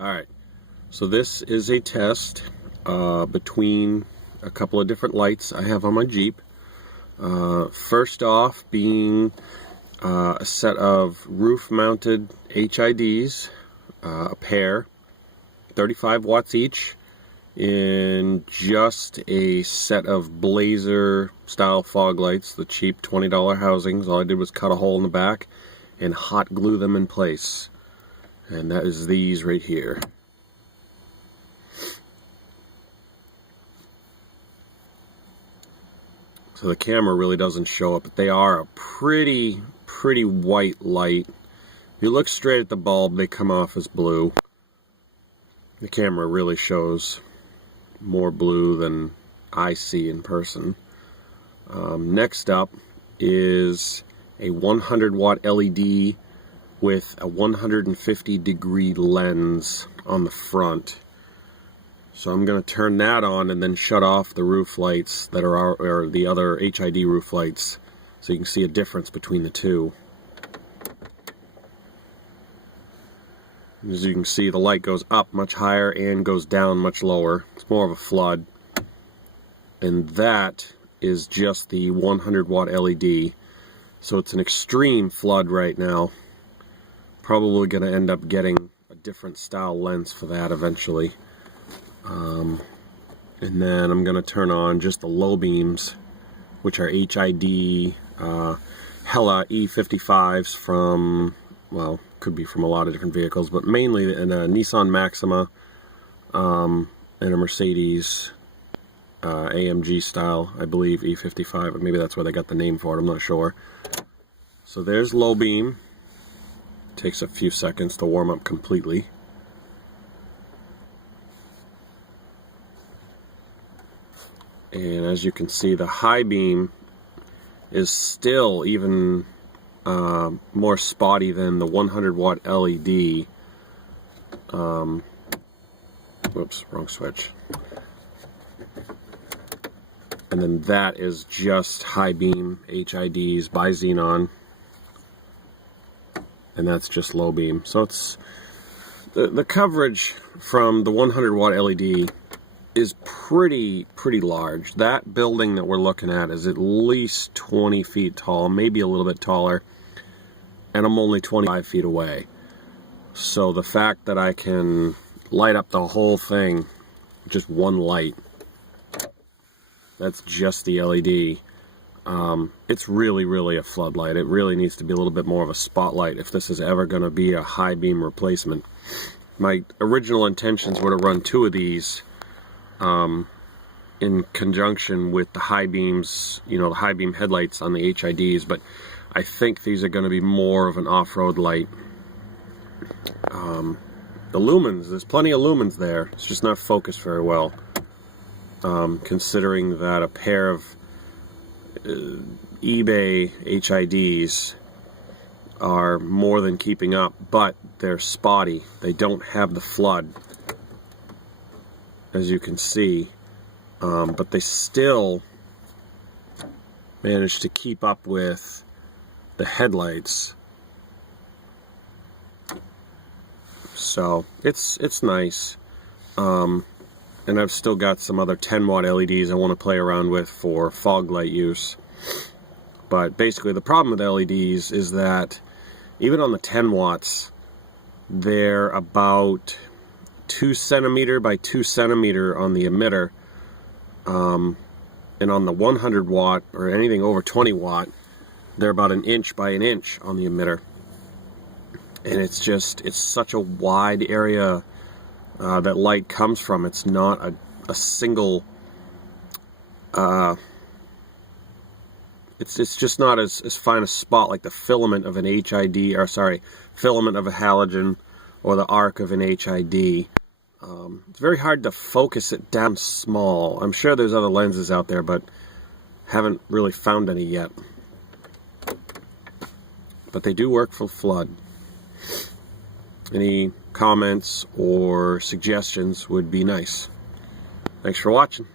Alright, so this is a test between a couple of different lights I have on my Jeep. First off being a set of roof-mounted HIDs, a pair, 35 watts each, in just a set of Blazer style fog lights, the cheap $20 housings. All I did was cut a hole in the back and hot glue them in place. And that is these right here. So the camera really doesn't show it, but they are a pretty white light. If you look straight at the bulb, they come off as blue. The camera really shows more blue than I see in person. Next up is a 100 watt LED with a 150 degree lens on the front. So I'm going to turn that on and then shut off the roof lights that are, or the other HID roof lights, so you can see a difference between the two. As you can see, the light goes up much higher and goes down much lower. It's more of a flood. And that is just the 100 watt LED. So it's an extreme flood right now. Probably going to end up getting a different style lens for that eventually. And then I'm going to turn on just the low beams, which are HID Hella E55s from, well, could be from a lot of different vehicles, but mainly in a Nissan Maxima and a Mercedes AMG style, I believe, E55. Maybe that's where they got the name for it, I'm not sure. So there's low beam. Takes a few seconds to warm up completely. And as you can see, the high beam is still even more spotty than the 100 watt LED. Whoops, wrong switch. And then that is just high beam HIDs by Xenon. And that's just low beam. So it's the coverage from the 100 watt LED is pretty large. That building that we're looking at is at least 20 feet tall, maybe a little bit taller, and I'm only 25 feet away. So the fact that I can light up the whole thing with just one light, that's just the LED. It's really a floodlight. It really needs to be a little bit more of a spotlight if this is ever going to be a high beam replacement. My original intentions were to run two of these in conjunction with the high beams, you know, the high beam headlights on the HIDs, but I think these are going to be more of an off-road light. The lumens, there's plenty of lumens there. It's just not focused very well, considering that a pair of eBay HIDs are more than keeping up, but they're spotty. They don't have the flood, as you can see, but they still manage to keep up with the headlights. So it's nice. And I've still got some other 10 watt LEDs I want to play around with for fog light use. But basically the problem with LEDs is that even on the 10 watts, they're about 2 centimeter by 2 centimeter on the emitter. And on the 100 watt or anything over 20 watt, they're about 1 inch by 1 inch on the emitter. And it's such a wide area that light comes from. It's not a single, it's just not as fine a spot like the filament of an HID, or sorry, filament of a halogen or the arc of an HID. It's very hard to focus it down small. I'm sure there's other lenses out there, but haven't really found any yet. But they do work for flood. Any comments or suggestions would be nice. Thanks for watching.